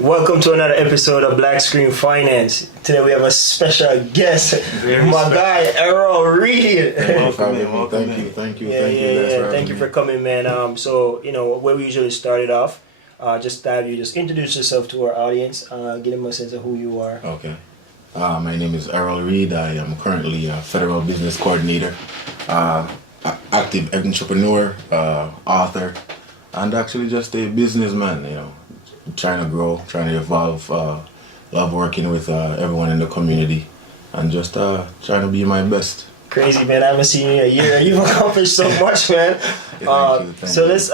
Welcome to another episode of BLACC Screen Finance. Today we have a special guest, guy Errol, Reid. Thank you. Thank you for coming, man. So where we usually started off, just have you just introduce yourself to our audience, give them a sense of who you are. Okay. My name is Errol Reid. I am currently a federal business coordinator, active entrepreneur, author, and actually just a businessman. Trying to grow, trying to evolve, love working with everyone in the community, and just trying to be my best. Crazy, man. I haven't seen you in a year. You've accomplished so much, man. Thank you. Let's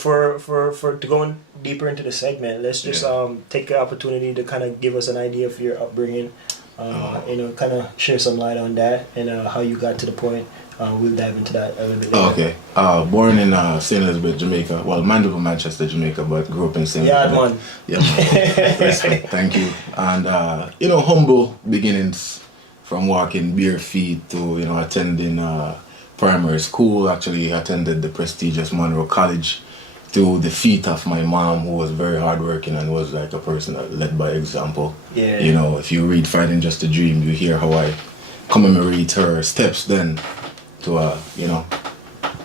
for going deeper into the segment, let's just take the opportunity to kind of give us an idea of your upbringing, kind of share some light on that and how you got to the point. We'll dive into that a little bit later. Okay. Born in St. Elizabeth, Jamaica. Well, Mandeville, Manchester, Jamaica, but grew up in St. Elizabeth. Yeah, man. Respect. Thank you. And humble beginnings, from walking bare feet to attending primary school. Actually, attended the prestigious Monroe College through the feet of my mom, who was very hardworking and was like a person that led by example. Yeah. If you read Fighting Just a Dream, you hear how I commemorate her steps then to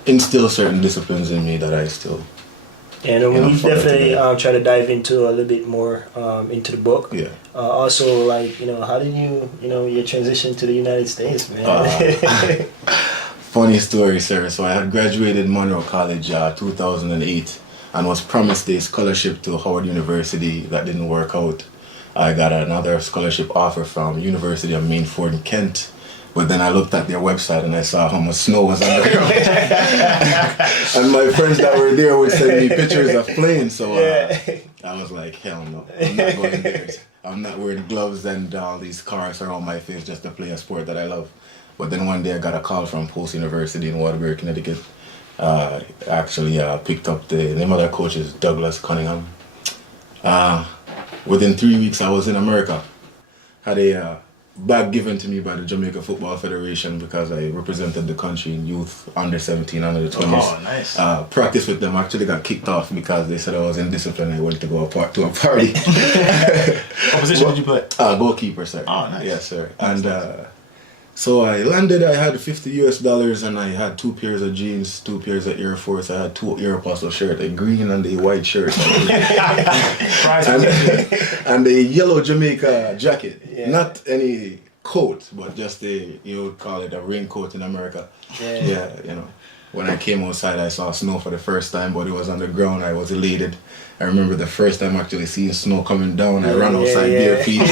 instill certain disciplines in me that I still we definitely try to dive into a little bit more into the book. Yeah. Also, how did your transition to the United States, man? Funny story, sir. So I had graduated Monroe College 2008 and was promised a scholarship to Howard University. That didn't work out. I got another scholarship offer from University of Maine Fort in Kent. But then I looked at their website and I saw how much snow was on the ground. And my friends that were there would send me pictures of planes. So I was like, hell no, I'm not going there. I'm not wearing gloves and all these cars around my face just to play a sport that I love. But then one day I got a call from Post University in Waterbury, Connecticut. Actually picked up the name of their coach is Douglas Cunningham. Within 3 weeks I was in America. Had a bag given to me by the Jamaica Football Federation because I represented the country in youth, under 17, under the 20s. Oh, nice. Practice with them. Actually got kicked off because they said I was indisciplined. I went to go to a party. What position did you play? Goalkeeper, sir. Oh, nice. Yes, sir. Nice. And so I landed, I had $50 and I had 2 pairs of jeans, 2 pairs of Air Force. I had 2 Aeropostale shirts, a green and a white shirt. and a yellow Jamaica jacket. Yeah. Not any coat, but just you would call it a raincoat in America. Yeah. When I came outside, I saw snow for the first time, but it was on the ground. I was elated. I remember the first time actually seeing snow coming down. I ran outside bare feet.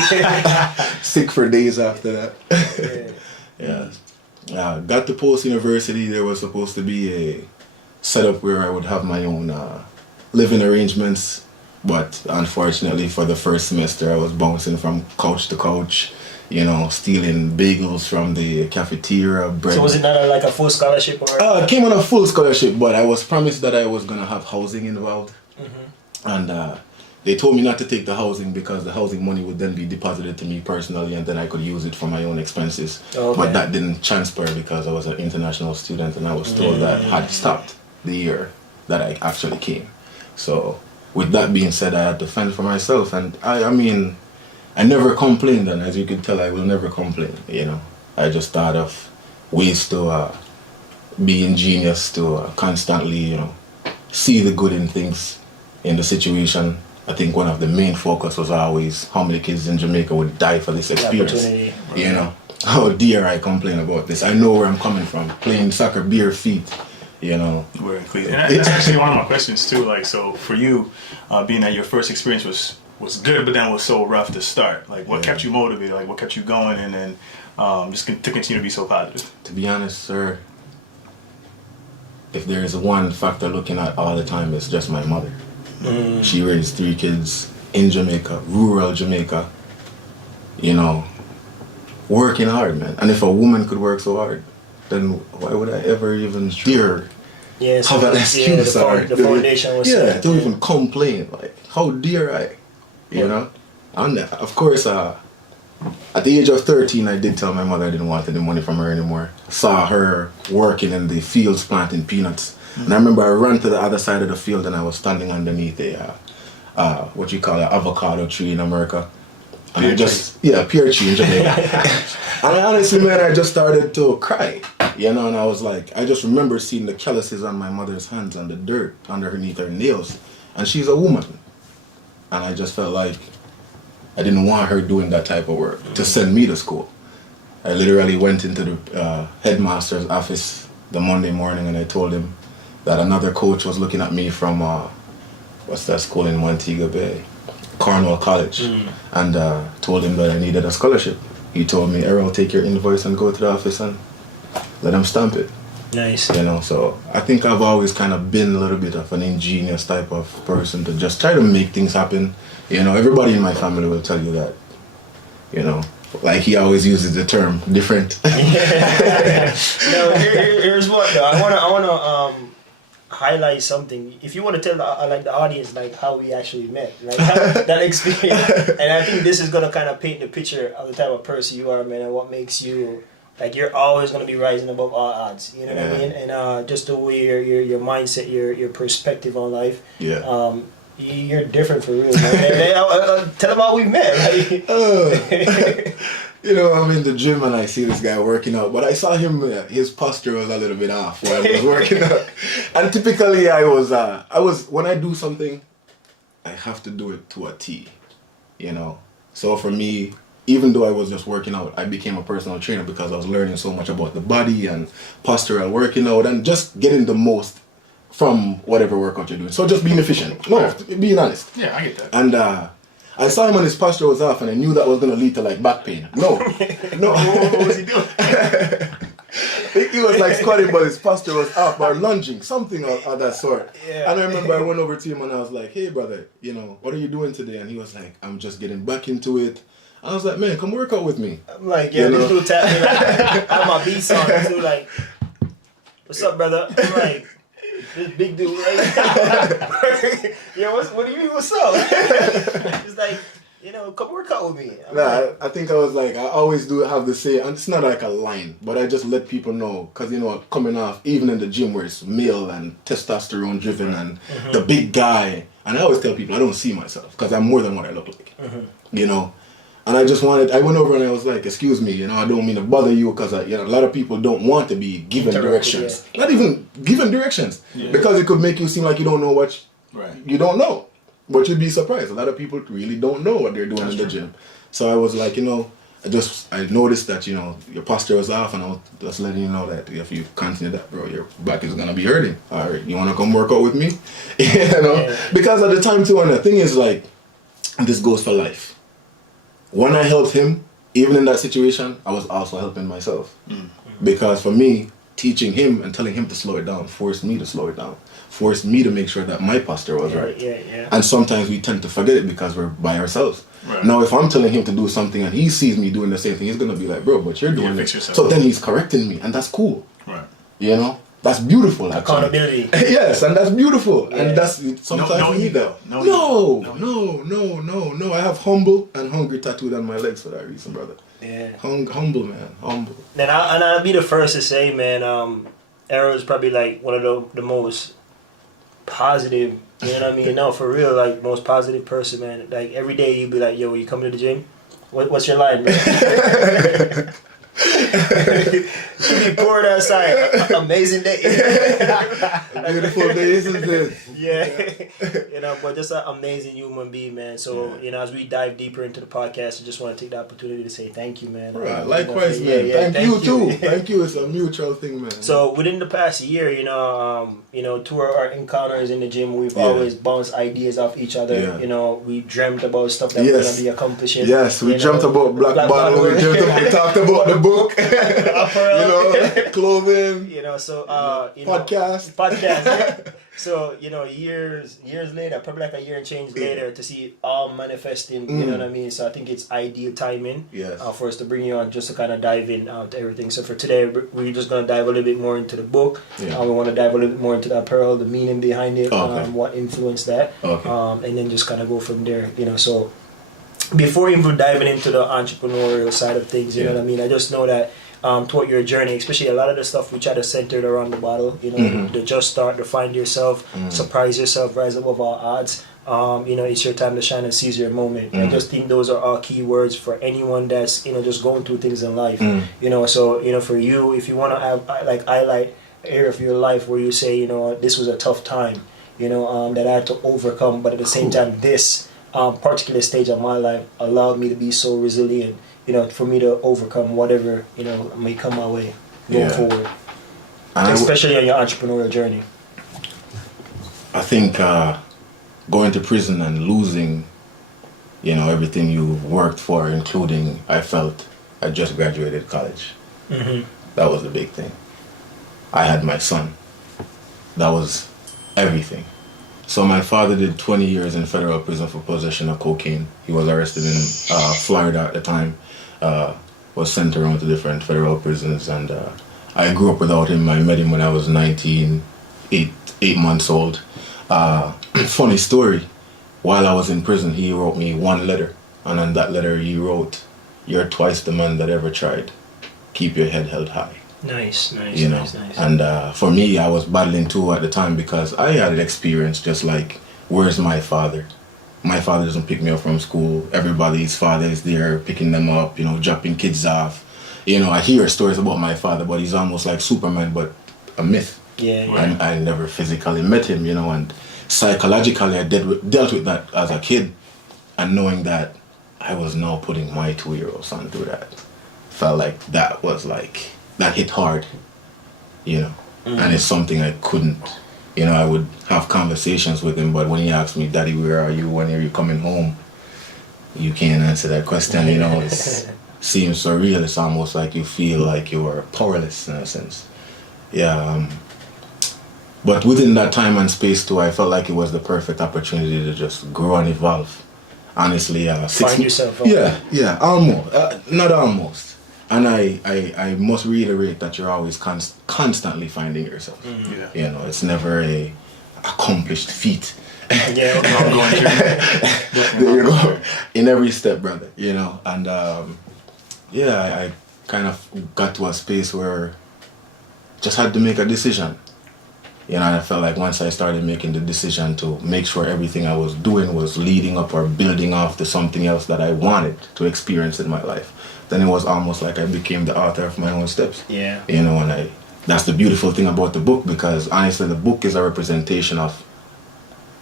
Sick for days after that. Got to Post University. There was supposed to be a setup where I would have my own living arrangements, but unfortunately for the first semester I was bouncing from couch to couch, stealing bagels from the cafeteria, bread. So was it not like a full scholarship? It came on a full scholarship, but I was promised that I was going to have housing involved. Mm-hmm. And they told me not to take the housing because the housing money would then be deposited to me personally and then I could use it for my own expenses. Okay. But that didn't transfer because I was an international student and I was told that I had stopped the year that I actually came. So with that being said, I had to fend for myself, and I never complained, and as you can tell, I will never complain. I just thought of ways to be ingenious, to constantly see the good in things, in the situation. I think one of the main focus was always how many kids in Jamaica would die for this experience. How dare I complain about this? I know where I'm coming from. Playing soccer, bare feet. We're in Cleveland. And that's actually one of my questions too. Like, so for you, being that your first experience was good, but then was so rough to start. Like, what kept you motivated? Like, what kept you going? And then just to continue to be so positive. To be honest, sir, if there is one factor looking at all the time, it's just my mother. She raised 3 kids in Jamaica, rural Jamaica. Working hard, man. And if a woman could work so hard, then why would I ever even dare have an excuse? The foundation was set. To even complain. Like, how dare I? And of course, at the age of 13, I did tell my mother I didn't want any money from her anymore. Saw her working in the fields planting peanuts. And I remember I ran to the other side of the field and I was standing underneath what you call an avocado tree in America. And Pear I just, pear tree in Jamaica. And honestly, man, I just started to cry, you know, and I was like, I just remember seeing the calluses on my mother's hands and the dirt underneath her nails. And she's a woman. And I just felt like I didn't want her doing that type of work to send me to school. I literally went into the headmaster's office the Monday morning and I told him that another coach was looking at me from, what's that school in Montego Bay? Cornwall College. And told him that I needed a scholarship. He told me, Errol, take your invoice and go to the office and let him stamp it. Nice. You know, so I think I've always kind of been a little bit of an ingenious type of person to just try to make things happen. You know, everybody in my family will tell you that. You know, like he always uses the term different. No, here's what though. I wanna highlight something. If you want to tell the audience like how we actually met, like that experience, and I think this is gonna kind of paint the picture of the type of person you are, man, and what makes you like you're always gonna be rising above all odds. You know what I mean? And just the way your mindset, your perspective on life. Yeah. You're different for real, man. Tell them how we met. Like. You know, I'm in the gym and I see this guy working out, but I saw him, his posture was a little bit off while he was working out. And typically I was, when I do something, I have to do it to a T, you know. So for me, even though I was just working out, I became a personal trainer because I was learning so much about the body and postural working out and just getting the most from whatever workout you're doing. So just being efficient. No, being honest. Yeah, I get that. And I saw him and his posture was off and I knew that was going to lead to like back pain. No. What was he doing? He was like squatting but his posture was off or lunging, something of that sort. Yeah. And I remember I went over to him and I was like, hey brother, you know, what are you doing today? And he was like, I'm just getting back into it. I was like, man, come work out with me. I'm like, yeah, this dude tapped me like, I have my beats on. This dude like, what's up, brother? I'm like, this big dude, right? Yeah, what do you mean, what's up? It's like, you know, come work out with me. I think I was like, I always do have the say, and it's not like a line, but I just let people know, because, you know, coming off, even in the gym where it's male and testosterone driven and the big guy, and I always tell people I don't see myself, because I'm more than what I look like, you know. And I went over and I was like, excuse me, you know, I don't mean to bother you because you know, a lot of people don't want to be given directions. Yeah. Not even given directions. Yeah. Because it could make you seem like you don't know what you don't know. But you'd be surprised. A lot of people really don't know what they're doing in the gym. So I was like, you know, I noticed that, you know, your posture was off and I was just letting you know that if you continue that, bro, your back is going to be hurting. All right, you want to come work out with me? You know? Yeah. Because at the time too, and the thing is like, this goes for life. When I helped him, even in that situation, I was also helping myself. Because for me, teaching him and telling him to slow it down forced me to slow it down. Forced me to make sure that my posture was right. Yeah. And sometimes we tend to forget it because we're by ourselves. Right. Now, if I'm telling him to do something and he sees me doing the same thing, he's going to be like, bro, but you're doing it. So then he's correcting me, and that's cool. Right. You know? That's beautiful, actually. Accountability. Yes, and that's beautiful. Yeah. And that's sometimes we need that. No. I have humble and hungry tattooed on my legs for that reason, brother. Yeah. Humble, man. Humble. And I'll be the first to say, man, Errol is probably like one of the most positive, you know what I mean? No, for real, like most positive person, man. Like every day you be like, yo, you coming to the gym? What's your line, man? You be bored outside. Amazing day. Beautiful day, isn't it? Yeah. You know, but just an amazing human being, man. So, you know, as we dive deeper into the podcast, I just want to take the opportunity to say thank you, man. Right. Likewise, man. Thank you too. Thank you. It's a mutual thing, man. So within the past year, you know, to our encounters in the gym, we've always bounced ideas off each other. Yeah. You know, we dreamt about stuff that we're gonna be accomplishing. Yes, we dreamt about Black Bottle. We talked about the book. You know, clothing. You know, so podcast. Yeah. So, you know, years later, probably like a year and change later, to see it all manifesting. You know what I mean? So I think it's ideal timing for us to bring you on just to kind of dive in to everything. So for today, we're just gonna dive a little bit more into the book. Yeah. We want to dive a little bit more into the apparel, the meaning behind it, what influenced that, and then just kind of go from there. You know, so before even diving into the entrepreneurial side of things, you know what I mean? I just know that toward your journey, especially a lot of the stuff we try to center around the bottle, you know, the just start, to find yourself, surprise yourself, rise above all odds. it's your time to shine and seize your moment. I just think those are all key words for anyone that's, just going through things in life. So, for you, if you want to have, highlight an area of your life where you say, this was a tough time, that I had to overcome, but at the same time, this particular stage of my life allowed me to be so resilient, for me to overcome whatever, may come my way going forward. Especially on your entrepreneurial journey. I think going to prison and losing, everything you've worked for, including, I felt I just graduated college. That was the big thing. I had my son. That was everything. So my father did 20 years in federal prison for possession of cocaine. He was arrested in Florida at the time, was sent around to different federal prisons, and I grew up without him. I met him when I was 19, 8 months old. Funny story, while I was in prison, he wrote me one letter, and on that letter he wrote, "You're twice the man that ever tried. Keep your head held high." Nice. Nice. And for me, I was battling too at the time because I had an experience just like, where's my father? My father doesn't pick me up from school. Everybody's father is there picking them up, dropping kids off. I hear stories about my father, but he's almost like Superman, but a myth. Yeah. I never physically met him, and psychologically I dealt with that as a kid, and knowing that I was now putting my 2-year-old son through that, felt like that hit hard, and it's something I couldn't, I would have conversations with him, but when he asked me, "Daddy, where are you? When are you coming home?" You can't answer that question, it seems surreal. It's almost like you feel like you're powerless in a sense. But within that time and space too, I felt like it was the perfect opportunity to just grow and evolve. Honestly, find yourself. Yeah, almost, not almost. And I must reiterate that you're always constantly finding yourself. It's never a accomplished feat. Yeah, there you go. In every step, brother. And I kind of got to a space where just had to make a decision. And I felt like once I started making the decision to make sure everything I was doing was leading up or building off to something else that I wanted to experience in my life, then it was almost like I became the author of my own steps. Yeah. And that's the beautiful thing about the book, because honestly the book is a representation of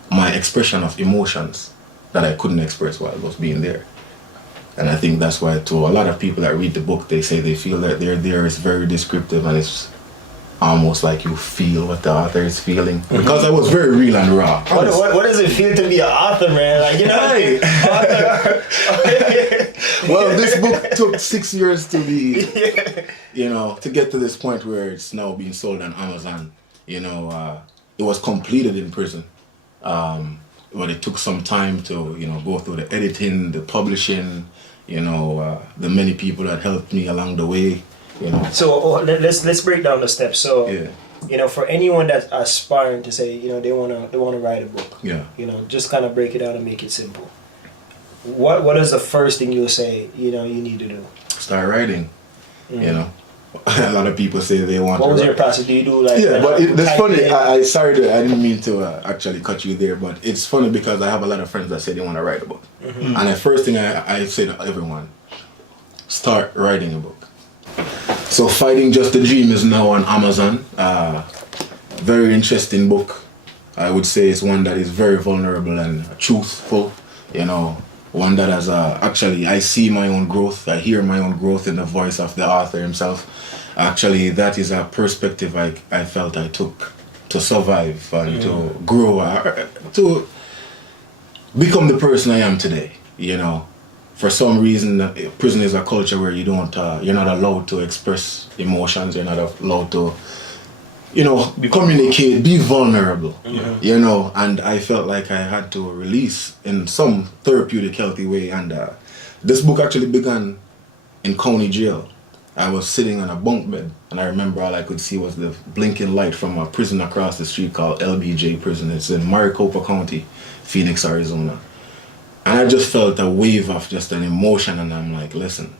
my expression of emotions that I couldn't express while I was being there. And I think that's why to a lot of people that read the book, they say they feel that there is very descriptive, and it's almost like you feel what the author is feeling. Because I was very real and raw. What does it feel to be an author, man? Well, this book took 6 years to be, to get to this point where it's now being sold on Amazon. It was completed in prison. But it took some time to, go through the editing, the publishing, the many people that helped me along the way. So let's break down the steps. So for anyone that's aspiring to say, they wanna write a book. Just kind of break it down and make it simple. What is the first thing you'll say, you need to do? Start writing. A lot of people say they want. What was your process? Do you do like? Yeah, but that's funny. I didn't mean to actually cut you there, but it's funny because I have a lot of friends that say they want to write a book, and the first thing I say to everyone, start writing a book. So Fighting Just a Dream is now on Amazon. Very interesting book. I would say it's one that is very vulnerable and truthful. One that has actually, I see my own growth. I hear my own growth in the voice of the author himself. Actually, that is a perspective I felt I took to survive and to grow, to become the person I am today. For some reason, prison is a culture where you're not allowed to express emotions. You're not allowed to, communicate, be vulnerable. And I felt like I had to release in some therapeutic, healthy way. And this book actually began in county jail. I was sitting on a bunk bed, and I remember all I could see was the blinking light from a prison across the street called LBJ Prison. It's in Maricopa County, Phoenix, Arizona. And I just felt a wave of just an emotion, and I'm like, listen,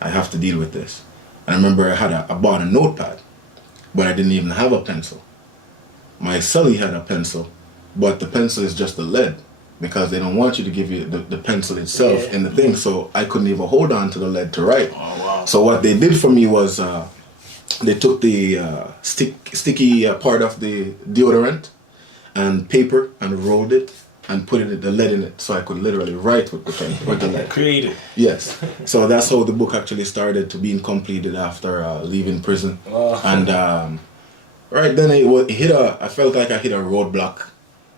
I have to deal with this. And I remember I bought a notepad, but I didn't even have a pencil. My cellie had a pencil, but the pencil is just a lead. because they don't want you to give you the pencil itself in the thing. So I couldn't even hold on to the lead to write. Oh, wow. So what they did for me was they took the sticky part of the deodorant and paper and rolled it and put the lead in it, so I could literally write with the pen, with the lead. Creative. Yes. So that's how the book actually started to being completed after leaving prison. Wow. And right then I felt like I hit a roadblock,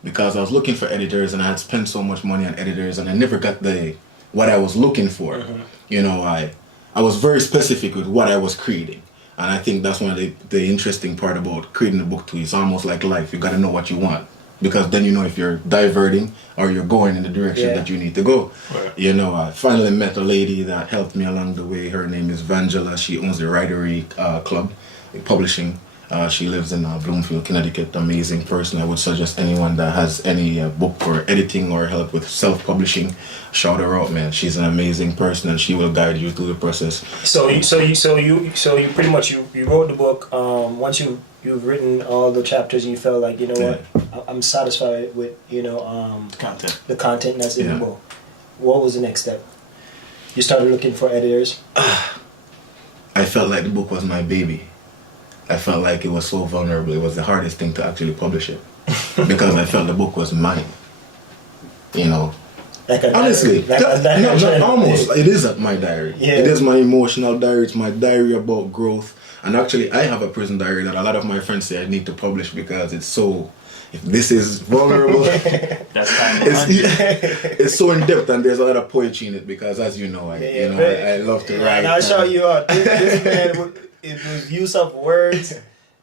because I was looking for editors and I had spent so much money on editors and I never got what I was looking for. You know, I was very specific with what I was creating. And I think that's one of the interesting part about creating a book too. It's almost like life. You got to know what you want, because then you know if you're diverting or you're going in the direction that you need to go. Right. You know, I finally met a lady that helped me along the way. Her name is Vangela. She owns the Writery Club, publishing. She lives in Bloomfield, Connecticut. Amazing person. I would suggest anyone that has any book or editing or help with self-publishing, shout her out, man. She's an amazing person, and she will guide you through the process. So you pretty much you wrote the book. Once you've written all the chapters, and you felt like, you know what, I'm satisfied with the content that's in the book. What was the next step? You started looking for editors. I felt like the book was my baby. I felt like it was so vulnerable. It was the hardest thing to actually publish it, because I felt the book was mine. You know, honestly, almost. It is my diary. Yeah. It is my emotional diary. It's my diary about growth. And actually, I have a prison diary that a lot of my friends say I need to publish, because it's so. If this is vulnerable, that's kind of it's so in depth, and there's a lot of poetry in it, because, as you know, I love to write. I'll show you out. This man. His use of words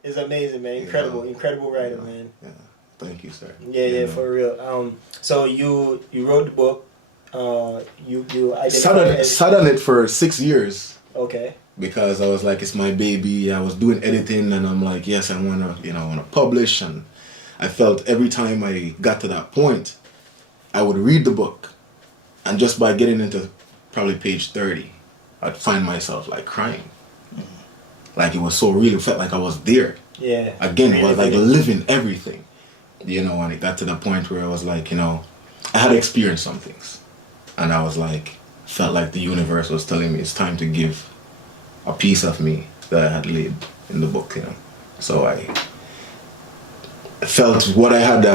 is amazing, man. Incredible writer, man. Yeah. Thank you, sir. Yeah, for real. So you wrote the book. You sat on it for 6 years. Okay. Because I was like, it's my baby. I was doing editing, and I'm like, yes, I wanna publish. And I felt every time I got to that point, I would read the book, and just by getting into probably page 30, I'd find myself like crying. Like it was so real. It felt like I was there. Yeah. Again, it was like living everything. You know, and it got to the point where I was like, you know, I had experienced some things. And I was like, felt like the universe was telling me it's time to give a piece of me that I had laid in the book, you know. So I felt what I had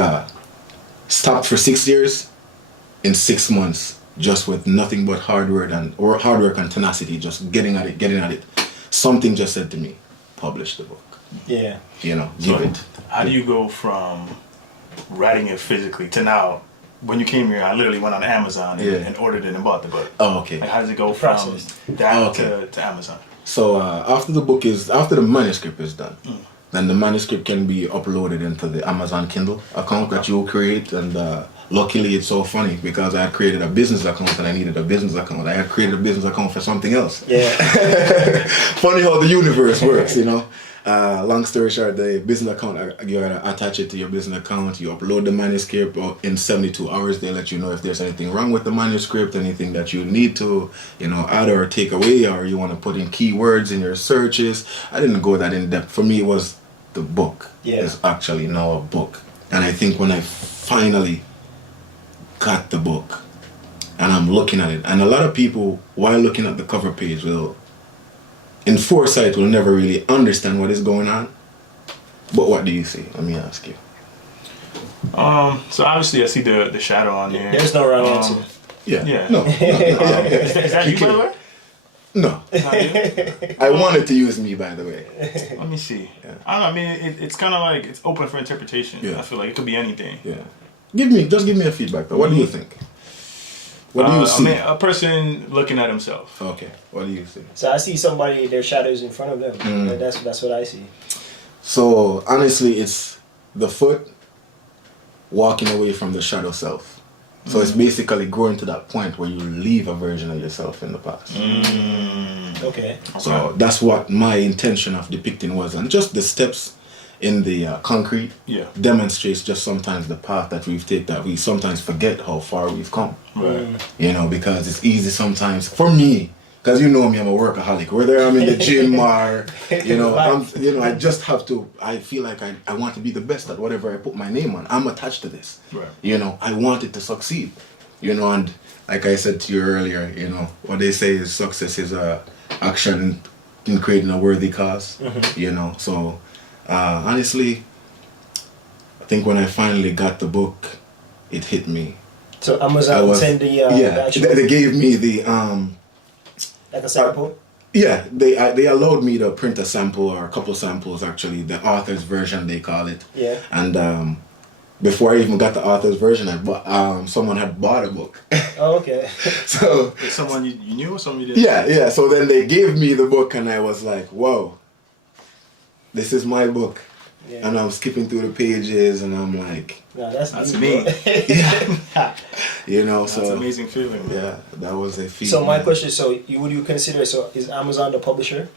stopped for 6 years, in 6 months, just with nothing but hard work and tenacity, just getting at it. Something just said to me, publish the book. Yeah. You know, give it. How do you go from writing it physically to now, when you came here, I literally went on Amazon and ordered it and bought the book. Oh, okay. Like, how does it go from that to Amazon? So after the manuscript is done, then the manuscript can be uploaded into the Amazon Kindle account that you will create. And luckily, it's so funny, because I had created a business account and I needed a business account. I had created a business account for something else. Yeah. Funny how the universe works, you know. Long story short, the business account, you gotta attach it to your business account. You upload the manuscript. In 72 hours, they let you know if there's anything wrong with the manuscript, anything that you need to, you know, add or take away, or you want to put in keywords in your searches. I didn't go that in depth. For me, it was the book. Yeah. Is actually now a book. And I think when I finally got the book and I'm looking at it, and a lot of people, while looking at the cover page, in foresight will never really understand what is going on. But what do you see? Let me ask you. So obviously I see the shadow on there. There's no wrong answer. Yeah. No. Is that you, by the way? No. I wanted to use me, by the way. Let me see. Yeah. I don't know. I mean, it's kind of like it's open for interpretation. Yeah. I feel like it could be anything. Yeah. Just give me a feedback, though. What do you think? What do you see? I mean, a person looking at himself. Okay. What do you see? So I see somebody, their shadows in front of them. That's what I see. So honestly, it's the foot walking away from the shadow self. So it's basically growing to that point where you leave a version of yourself in the past. Okay. So that's what my intention of depicting was. And just the steps in the concrete demonstrates just sometimes the path that we've taken, that we sometimes forget how far we've come. Right. You know, because it's easy sometimes, for me, because you know me, I'm a workaholic. Whether I'm in the gym or, I just have to, I feel like I want to be the best at whatever I put my name on. I'm attached to this. Right. I want it to succeed. And like I said to you earlier, what they say is success is action in creating a worthy cause. So honestly, I think when I finally got the book, it hit me. So Amazon sent the actual... They gave me the like a sample? Yeah, they allowed me to print a sample or a couple samples actually, the author's version they call it. Yeah. And before I even got the author's version, someone had bought a book. Oh, okay. So someone you knew or someone you didn't? Yeah. So then they gave me the book and I was like, whoa, this is my book. Yeah. And I'm skipping through the pages and I'm like, no, that's me. Yeah. That's so an amazing feeling. Man. Yeah, that was a feeling. So my question is, would you consider, is Amazon the publisher?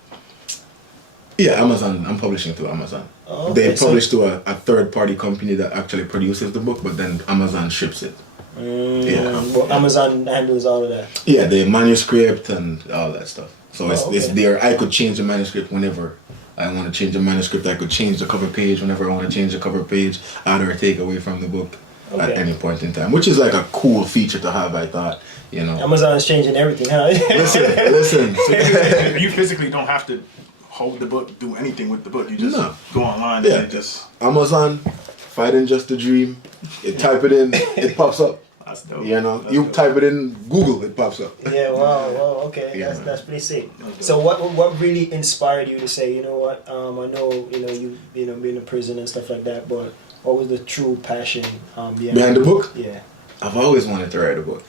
Yeah, Amazon. I'm publishing through Amazon. Oh, okay. They publish to a third-party company that actually produces the book, but then Amazon ships it. Well, Amazon handles all of that. Yeah, the manuscript and all that stuff. So it's there. I could change the manuscript whenever I want to change the manuscript. I could change the cover page whenever I want to change the cover page, add or take away from the book at any point in time, which is like a cool feature to have, I thought. Amazon is changing everything, huh? Listen. So you physically don't have to hold the book, do anything with the book. You just go online and it just... Amazon, Fighting Just a Dream. You type it in, it pops up. That's dope. You type it in Google, it pops up. Yeah, wow, okay. Yeah, that's pretty sick. So what really inspired you to say, you know what, I know, you've been in prison and stuff like that, but what was the true passion behind the book? Yeah. I've always wanted to write a book.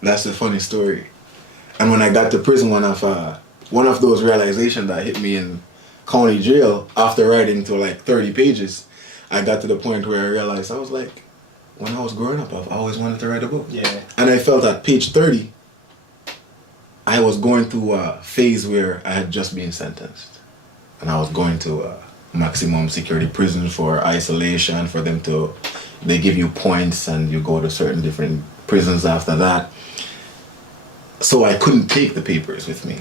That's a funny story. And when I got to prison, one of those realizations that hit me in county jail after writing to like 30 pages, I got to the point where I realized, I was like, when I was growing up, I've always wanted to write a book. Yeah. And I felt at page 30, I was going through a phase where I had just been sentenced. And I was going to a maximum security prison for isolation, they give you points and you go to certain different prisons after that. So I couldn't take the papers with me.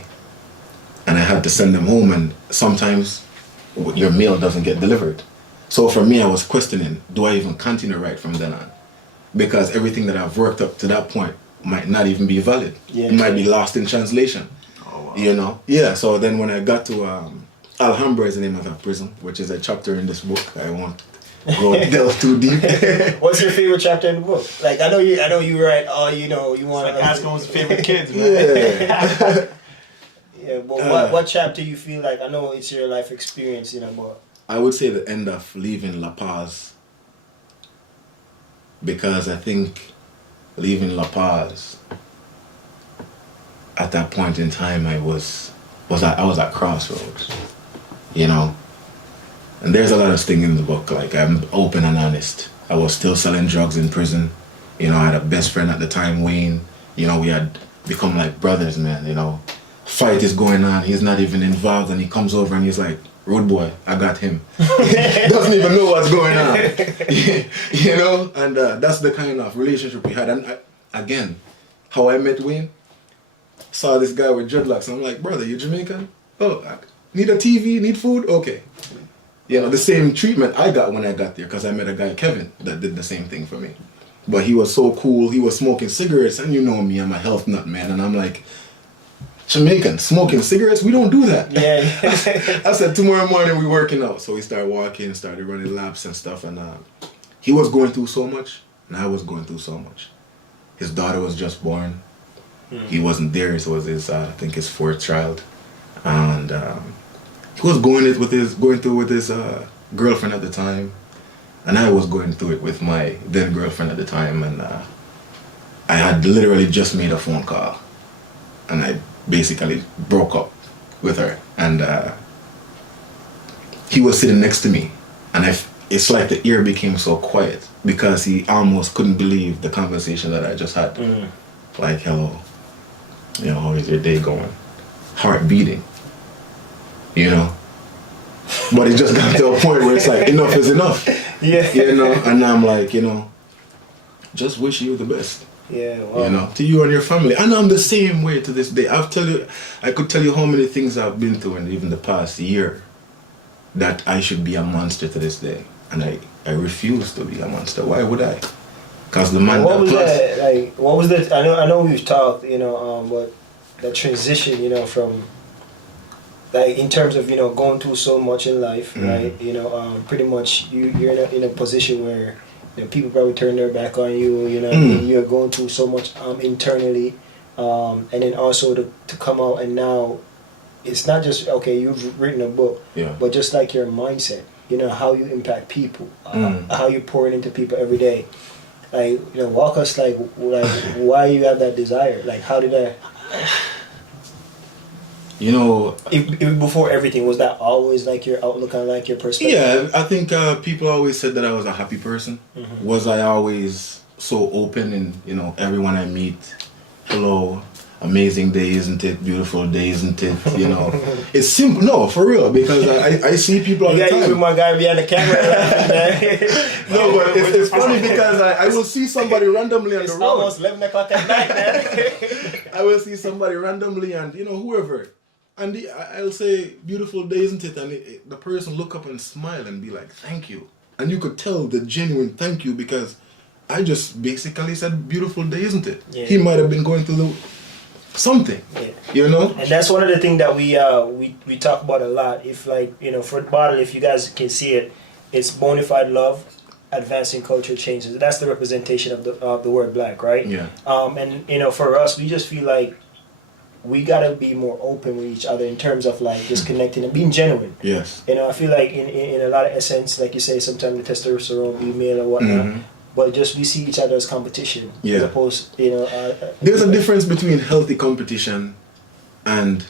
And I had to send them home, and sometimes your mail doesn't get delivered. So for me, I was questioning, do I even continue to write from then on? Because everything that I've worked up to that point might not even be valid. Yeah. It might be lost in translation. Oh, wow. Yeah, so then when I got to Alhambra is the name of that prison, which is a chapter in this book. I won't go delve too deep. What's your favorite chapter in the book? Like, I know you write, you want to... Like Haskell's favorite kids, man. Yeah. Yeah, but what chapter you feel like, I know it's your life experience, but... I would say the end of leaving La Paz, because I think leaving La Paz, at that point in time, I was at crossroads, And there's a lot of things in the book, like I'm open and honest. I was still selling drugs in prison. I had a best friend at the time, Wayne. We had become like brothers, man, Fight is going on, he's not even involved, and he comes over and he's like, road boy, I got him. Doesn't even know what's going on. And that's the kind of relationship we had. And again, how I met Wayne, saw this guy with dreadlocks, and I'm like, brother, you Jamaican? Oh, need a TV, need food? Okay. The same treatment I got when I got there, because I met a guy, Kevin, that did the same thing for me. But he was so cool, he was smoking cigarettes, and you know me, I'm a health nut, man, and I'm like, Jamaican, smoking cigarettes? We don't do that. Yeah. I said, tomorrow morning we working out. So we started walking, started running laps and stuff. And he was going through so much, and I was going through so much. His daughter was just born. He wasn't there. It was his, I think, his fourth child. And he was going through with his girlfriend at the time. And I was going through it with my then girlfriend at the time. And I had literally just made a phone call. And I basically broke up with her, and he was sitting next to me, and it's like the ear became so quiet because he almost couldn't believe the conversation that I just had. Like, hello, how is your day going? Heart beating, but it just got to a point where it's like, enough is enough. Yeah. And I'm like, just wish you the best. Yeah, wow. You know, to you and your family. And I'm the same way to this day. I could tell you how many things I've been through in even the past year that I should be a monster to this day. And I refuse to be a monster. Why would I? Because the man what that was plus, that like? What was that? I know we've talked, you know, but that transition, you know, from like in terms of, you know, going through so much in life, right? You know, pretty much you're in a position where, you know, people probably turn their back on you. You know, what I mean? You're going through so much internally, and then also to come out and now, it's not just okay. You've written a book, but just like your mindset. You know, how you impact people, how you pour it into people every day. Like, you know, walk us like why you have that desire. Like, how did I? you know, If before everything, was that always like your outlook on like your perspective? yeah, I think people always said that I was a happy person. Was I always so open and, you know, everyone I meet, hello, amazing day, isn't it? Beautiful day, isn't it? You know, it's simple. No, for real, because I see people all the time. You my guy behind the camera. No, but it's funny because I will see somebody randomly on the road. Almost 11 o'clock at night, man. I will see somebody randomly and, you know, whoever. And I'll say, beautiful day, isn't it? And the person look up and smile and be like, thank you. And you could tell the genuine thank you because I just basically said, beautiful day, isn't it? Yeah. He might have been going through something, you know? And that's one of the things that we talk about a lot. If like, you know, for the bottle, if you guys can see it, it's bona fide love, advancing culture changes. That's the representation of the word black, right? Yeah. And you know, for us, we just feel like we gotta be more open with each other in terms of like just connecting and being genuine. Yes. You know, I feel like in a lot of essence, like you say, sometimes the testosterone, email or whatnot, but just we see each other as competition. Yeah. As opposed, you know. There's a difference between healthy competition and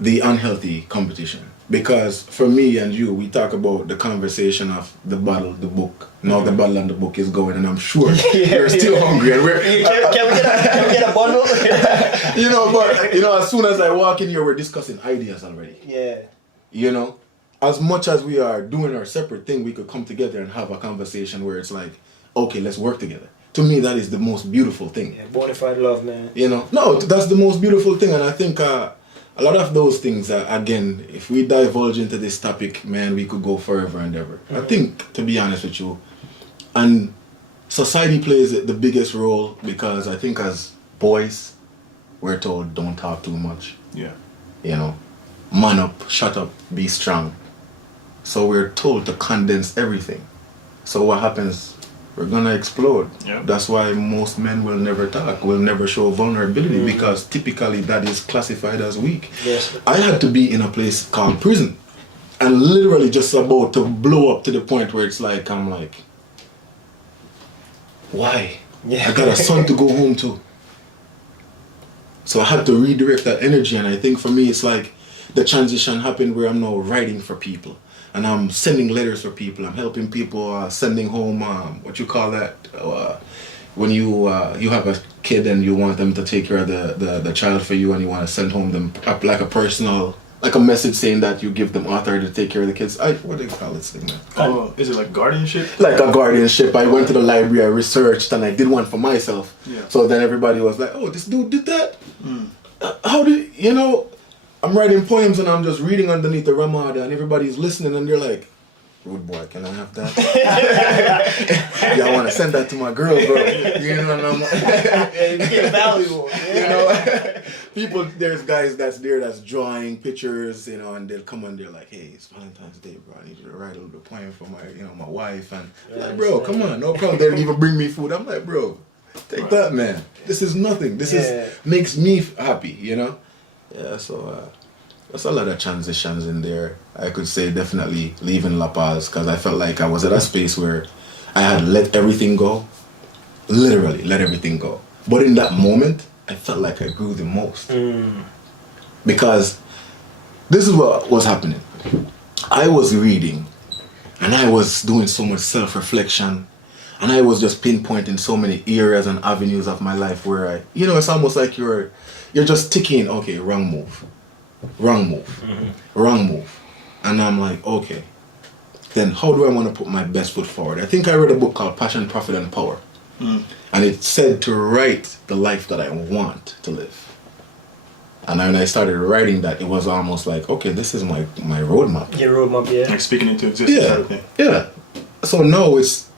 the unhealthy competition. Because for me and you, we talk about the conversation of the bottle, the book. Now the bottle and the book is going, and I'm sure we're still hungry. And we're Can we get a bundle? you know, but you know, as soon as I walk in here, we're discussing ideas already. Yeah. You know, as much as we are doing our separate thing, we could come together and have a conversation where it's like, okay, let's work together. To me, that is the most beautiful thing. Yeah, bona fide love, man. You know, no, that's the most beautiful thing, and I think a lot of those things, again, if we divulge into this topic, man, we could go forever and ever. I think, to be honest with you, and society plays the biggest role because I think as boys, we're told don't talk too much. Yeah. You know, man up, shut up, be strong. So we're told to condense everything. So what happens? We're gonna explode. Yep. That's why most men will never talk, will never show vulnerability because typically that is classified as weak. Yes. I had to be in a place called prison and literally just about to blow up to the point where it's like, I'm like, why? Yeah. I got a son to go home to. So I had to redirect that energy, and I think for me it's like the transition happened where I'm now writing for people. And I'm sending letters for people. I'm helping people sending home, what you call that? When you have a kid and you want them to take care of the child for you and you want to send home them like a personal, like a message saying that you give them authority to take care of the kids. What do they call it? Oh, is it like guardianship? Like a guardianship. I went to the library, I researched, and I did one for myself. Yeah. So then everybody was like, oh, this dude did that? How did, you know... I'm writing poems and I'm just reading underneath the Ramada and everybody's listening and they're like, rude boy, can I have that? Yeah, I want to send that to my girl, bro. You know, and I'm It's valuable. you know, people, there's guys that's there that's drawing pictures, you know, and they'll come and they're like, hey, it's Valentine's Day, bro. I need you to write a little poem for my, you know, my wife. And like, bro, come on, no problem. They don't even bring me food. I'm like, bro, take that, man. This is nothing. This is makes me happy, you know? Yeah, so there's a lot of transitions in there. I could say definitely leaving La Paz because I felt like I was at a space where I had let everything go. Literally let everything go. But in that moment, I felt like I grew the most. Because this is what was happening. I was reading and I was doing so much self-reflection and I was just pinpointing so many areas and avenues of my life where you know, it's almost like you're just ticking, okay, wrong move, wrong move. And I'm like, okay, then how do I want to put my best foot forward? I think I read a book called Passion, Profit, and Power. And it said to write the life that I want to live. And when I started writing that, it was almost like, okay, this is my roadmap. Your roadmap, yeah. Like speaking into existence, sort of thing. Yeah. So now it's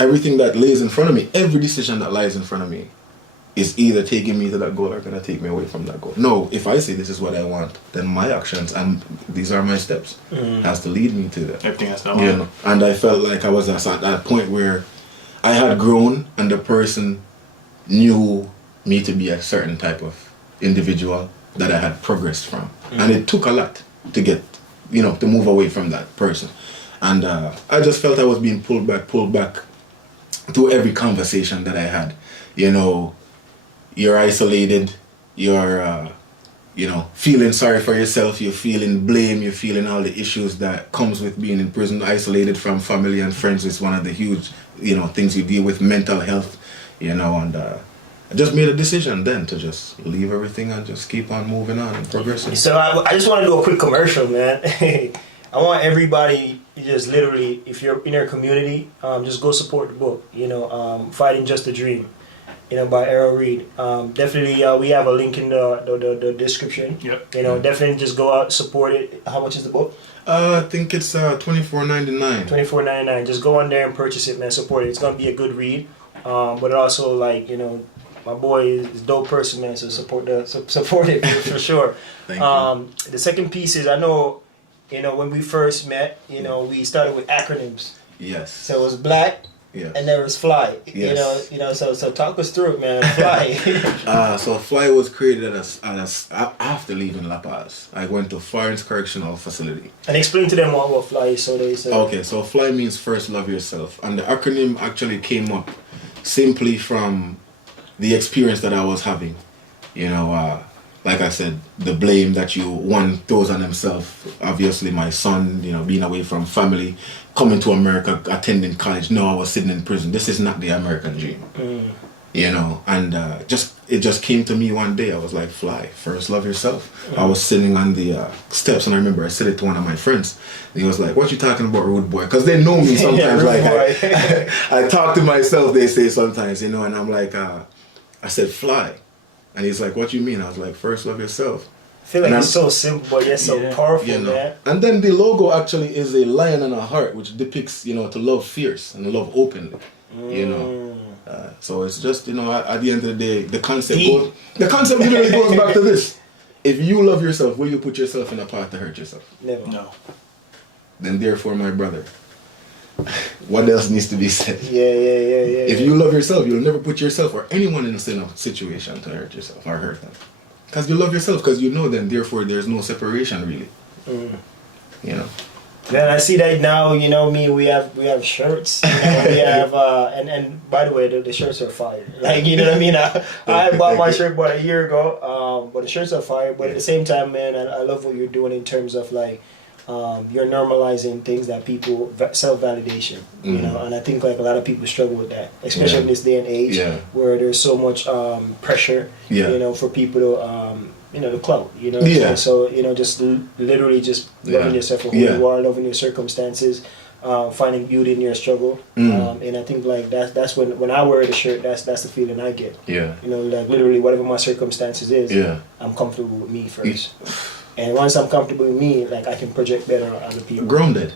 everything that lays in front of me, every decision that lies in front of me is either taking me to that goal or gonna take me away from that goal. No, if I say this is what I want, then my actions and these are my steps has to lead me to that. Everything has to align. You know? And I felt like I was at that point where I had grown and the person knew me to be a certain type of individual that I had progressed from. And it took a lot to get, to move away from that person. And I just felt I was being pulled back through every conversation that I had. You're isolated, you're, feeling sorry for yourself, you're feeling blame, you're feeling all the issues that comes with being in prison, isolated from family and friends is one of the huge, things you deal with, mental health, and I just made a decision then to just leave everything and just keep on moving on and progressing. So I just want to do a quick commercial, man. I want everybody just literally, if you're in your community, just go support the book, Fighting Just a Dream. By Errol, Reid. Definitely, we have a link in the description. Yep. Definitely just go out, support it. How much is the book? I think it's $24.99. $24.99. Just go on there and purchase it, man. Support it. It's gonna be a good read. But also, my boy is a dope person, man. So support it for sure. Thank you. The second piece is, I know, when we first met, we started with acronyms. Yes. So it was BLACC. Yes. And there was Fly. Yes. So talk us through it, man. Fly. So Fly was created after leaving La Paz. I went to Florence Correctional Facility. And explain to them what Fly is, so they say. Okay, so Fly means first love yourself. And the acronym actually came up simply from the experience that I was having. Like I said, the blame that one throws on himself. Obviously, my son, being away from family, coming to America, attending college. No, I was sitting in prison. This is not the American dream. And it just came to me one day. I was like, Fly, first love yourself. I was sitting on the steps, and I remember I said it to one of my friends. And he was like, what you talking about, rude boy? Because they know me sometimes. I talk to myself, they say sometimes, and I'm like, I said, Fly. And he's like, what you mean? I was like, first love yourself. I feel like it's so simple, but yet so powerful, man. And then the logo actually is a lion and a heart, which depicts, to love fierce and love openly, So it's just, at the end of the day, the concept literally goes back to this. If you love yourself, will you put yourself in a path to hurt yourself? Never. No. Then therefore, my brother, what else needs to be said? Yeah. If you love yourself, you'll never put yourself or anyone in a situation to hurt yourself or hurt them. Because you love yourself, because then therefore there's no separation really. Then I see that now, we have shirts, we have, and by the way, the shirts are fire. I bought my shirt about a year ago, but the shirts are fire. But at the same time, man, I love what you're doing in terms of you're normalizing things that people self-validation, and I think a lot of people struggle with that, especially in this day and age where there's so much pressure, for people to the clout, so just literally just loving yourself for who you are, loving your circumstances, finding beauty in your struggle, and I think that's when I wear the shirt, that's the feeling I get. Literally whatever my circumstances is, I'm comfortable with me first. And once I'm comfortable with me, I can project better on other people. Grounded.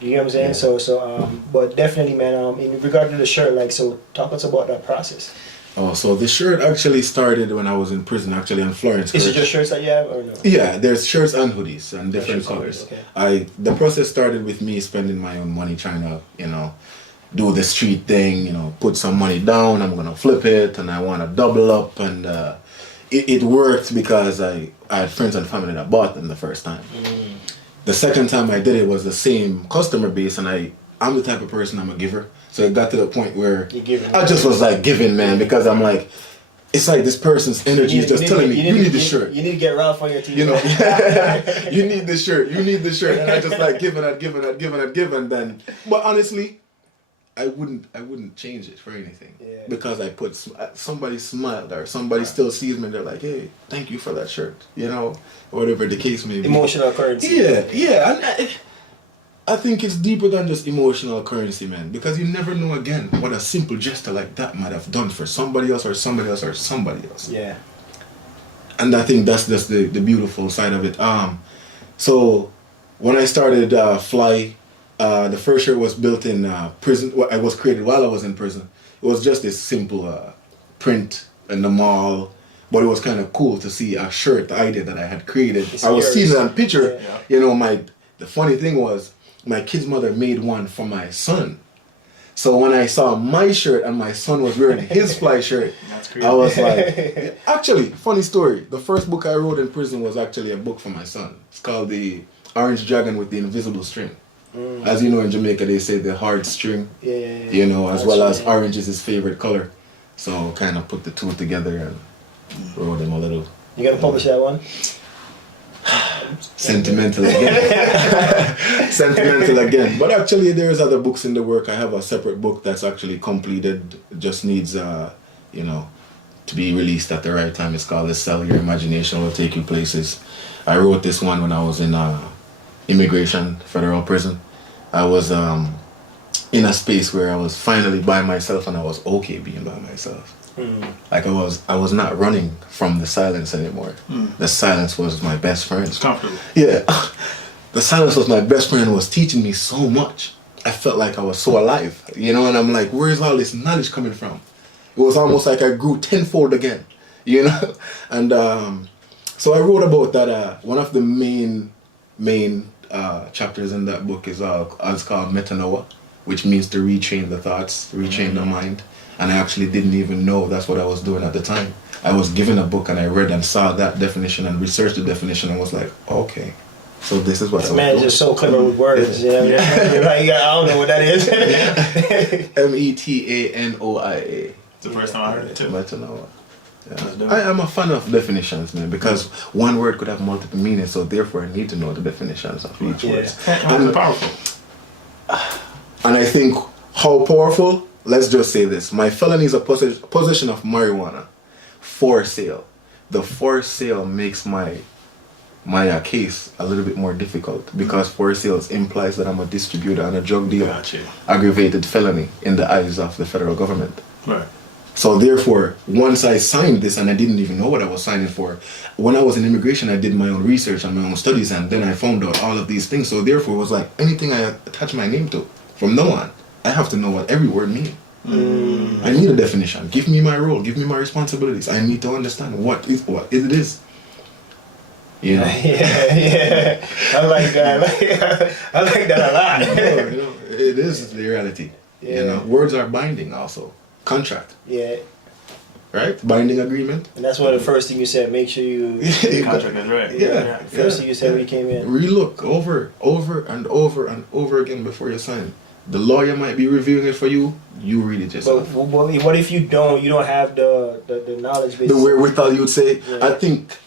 You know what I'm saying? So but definitely, man, in regard to the shirt, so talk us about that process. Oh, so the shirt actually started when I was in prison, actually in Florence. Is it just shirts that you have, or no? Yeah, there's shirts and hoodies and different colors. Okay. The process started with me spending my own money trying to, do the street thing, put some money down, I'm going to flip it, and I want to double up, and it worked because I had friends and family that bought them the first time. The second time I did it was the same customer base, and I'm the type of person, I'm a giver. So it got to the point where I just was giving, man, because I'm like, it's like this person's energy is just telling me, you need the shirt. You need to get Ralph on your team. You need the shirt, and I just giving. Then, but honestly, I wouldn't change it for anything, because I put somebody smiled or somebody still sees me and they're like, hey, thank you for that shirt, whatever the case may be. Emotional currency. Yeah. I think it's deeper than just emotional currency, man, because you never know again what a simple gesture like that might have done for somebody else or somebody else or somebody else. Yeah. And I think that's just the beautiful side of it. So when I started Fly, the first shirt was built in prison. Well, it was created while I was in prison. It was just a simple print in the mall, but it was kind of cool to see a shirt, the idea that I had created. I was seeing it on picture. Yeah. You know, the funny thing was my kid's mother made one for my son. So when I saw my shirt and my son was wearing his Fly shirt, I was like, actually, funny story. The first book I wrote in prison was actually a book for my son. It's called The Orange Dragon with the Invisible String. As you know, in Jamaica, they say the hard string, you know, as well as orange is his favorite color. So kind of put the two together and wrote them a little. You gonna publish that one? Sentimental again. Sentimental again. But actually, there's other books in the work. I have a separate book that's actually completed. Just needs, you know, to be released at the right time. It's called The Cell. Your Imagination Will Take You Places. I wrote this one when I was in immigration, federal prison. I was in a space where I was finally by myself and I was okay being by myself. Like I was not running from the silence anymore. The silence was my best friend. It's comfortable. Yeah. The silence was my best friend and was teaching me so much. I felt like I was so alive, you know, and I'm like, where is all this knowledge coming from? It was almost like I grew tenfold again, you know? And so I wrote about that. One of the main chapters in that book is called Metanoia, which means to retrain the thoughts, retrain the mind. And I actually didn't even know that's what I was doing at the time. I was given a book and I read and saw that definition and researched the definition and was like, okay, so this is what I was Man, doing. just so clever with words. Yeah. Like, I don't know what that is. Metanoia. It's the first time I heard it too. Metanoia. Yeah. I am a fan of definitions, man, because one word could have multiple meanings, so therefore I need to know the definitions of each word. And powerful. And I think how powerful, let's just say this. My felony is a possession of marijuana for sale. The for sale makes my case a little bit more difficult because for sales implies that I'm a distributor and a drug dealer. Gotcha. Aggravated felony in the eyes of the federal government. Right. So therefore, once I signed this and I didn't even know what I was signing for, when I was in immigration, I did my own research and my own studies, and then I found out all of these things. So therefore, it was like anything I attach my name to, from now on, I have to know what every word means. I need a definition. Give me my role. Give me my responsibilities. I need to understand what it is. You know? Yeah. I like that. I like that a lot. You know, it is the reality. Yeah. You know, words are binding also. Contract. Yeah. Right? Binding agreement. And that's one of the first thing you said. Make sure you. Contract is right. Yeah. First thing you said when you came in. Relook over and over again before you sign. The lawyer might be reviewing it for you. You read it yourself. But what if you don't? You don't have the knowledge base. The wherewithal, you'd say. Yeah. I think.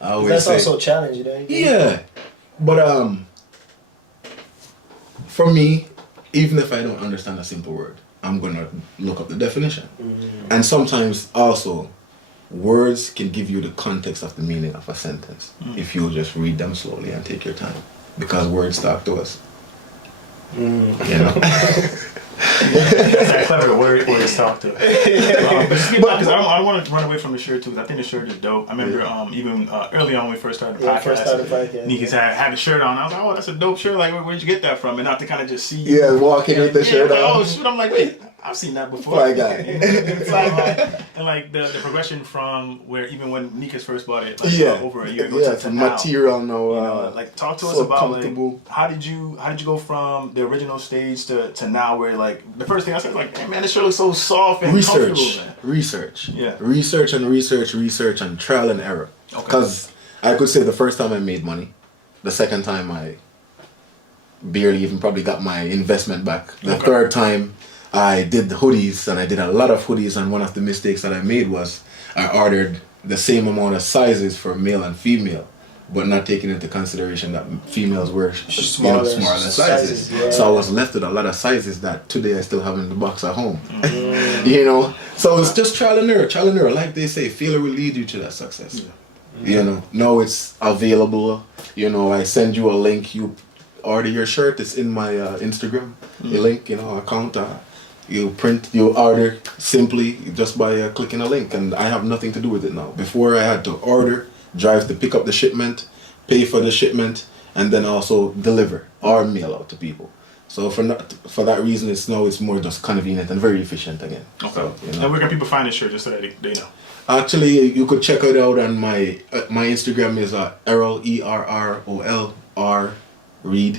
I always that's say. also challenging. Yeah, but for me, even if I don't understand a simple word, I'm gonna look up the definition. And sometimes also, words can give you the context of the meaning of a sentence if you just read them slowly and take your time, because words talk to us. You know. That's that clever word talk to. Because I don't want to run away from the shirt too. Because I think the shirt is dope. I remember even early on when we first started the podcast. Nikki's had the shirt on. I was like, oh, that's a dope shirt. Like, where'd you get that from? And not to kind of just see you. Yeah, walking with the shirt on. Oh shoot! I'm like, wait, I've seen that before. Fly guy. And like the progression from where even when Nika's first bought it, like over a year ago to now. Material now. You know, like talk to us so about like how did you go from the original stage to now where like the first thing I said was like, hey man, this shirt looks so soft and comfortable. Research. Yeah. Research and trial and error. Because I could say the first time I made money, the second time I barely even probably got my investment back. The third time I did the hoodies, and I did a lot of hoodies, and one of the mistakes that I made was I ordered the same amount of sizes for male and female, but not taking into consideration that females wear smaller sizes. Yeah. So I was left with a lot of sizes that today I still have in the box at home. You know? So it's just trial and error. Like they say, failure will lead you to that success. You know, now it's available. You know, I send you a link. You order your shirt. It's in my Instagram. The link, you know, account. You order simply just by clicking a link, and I have nothing to do with it now. Before I had to order, drive to pick up the shipment, pay for the shipment, and then also deliver or mail out to people. So for that reason, it's more just convenient and very efficient again. Okay. So, you know. And where can people find this shirt just so that they know? Actually, you could check it out on my Instagram is Errol ERROL Reid,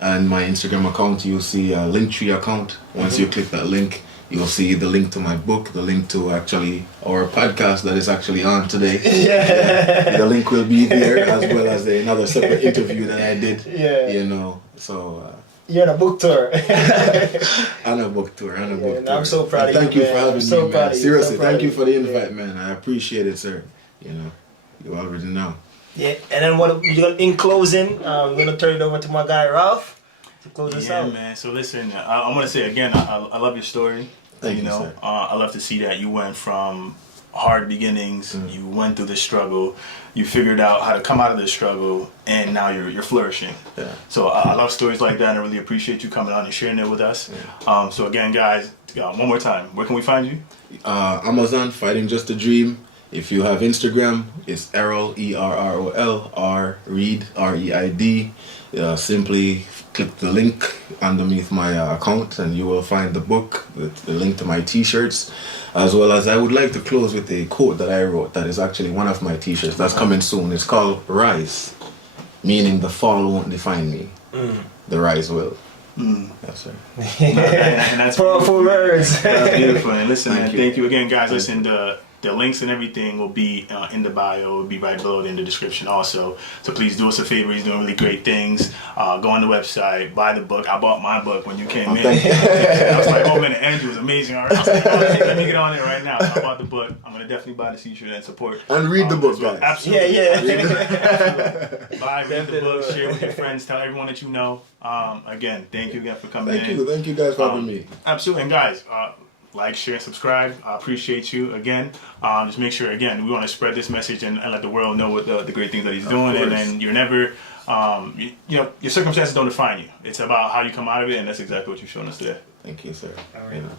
and my Instagram account you'll see a Linktree account. Once you click that link, you'll see the link to my book, the link to actually our podcast that is actually on today. Yeah. The link will be there as well as another separate interview that I did. Yeah. You know, so. You're on a book tour. On a book tour. I'm so proud of you. Thank you for having me, man. Seriously, thank you for the invite, yeah. man. I appreciate it, sir. You know, you already know. Yeah, and then in closing, we're gonna turn it over to my guy Ralph to close us out. Yeah, man. So listen, I want to say again, I love your story. Thank you, sir. I love to see that you went from hard beginnings, you went through the struggle, you figured out how to come out of the struggle, and now you're flourishing. Yeah. So I love stories like that, and I really appreciate you coming on and sharing it with us. Yeah. So again, guys, one more time, where can we find you? Amazon, Fighting Just a Dream. If you have Instagram, it's Errol ERROL Reid REID. Simply click the link underneath my account, and you will find the book with the link to my T-shirts, as well as I would like to close with a quote that I wrote that is actually one of my T-shirts that's coming soon. It's called "Rise," meaning the fall won't define me, the rise will. Yes, sir. And that's powerful words. That's beautiful. And listen, thank you again, guys. Thank Listen, the links and everything will be in the bio. It'll be right below it in the description also. So please do us a favor. He's doing really great things. Go on the website, buy the book. I bought my book when you came in. I was like, oh man, Andrew was amazing. I was like, oh, let me get on it right now. So I bought the book. I'm going to definitely buy the t-shirt and support. And read the book, well. guys. Absolutely. Yeah. Absolutely. Buy, read the book, share with your friends, tell everyone that you know. Again, thank you again for coming in. Thank you guys for having me. Absolutely. And guys, like, share, and subscribe. I appreciate you again. Just make sure, again, we want to spread this message and let the world know what the great things that he's doing. And then you're never, you know, your circumstances don't define you. It's about how you come out of it, and that's exactly what you've shown us today. Thank you, sir. All right. You know.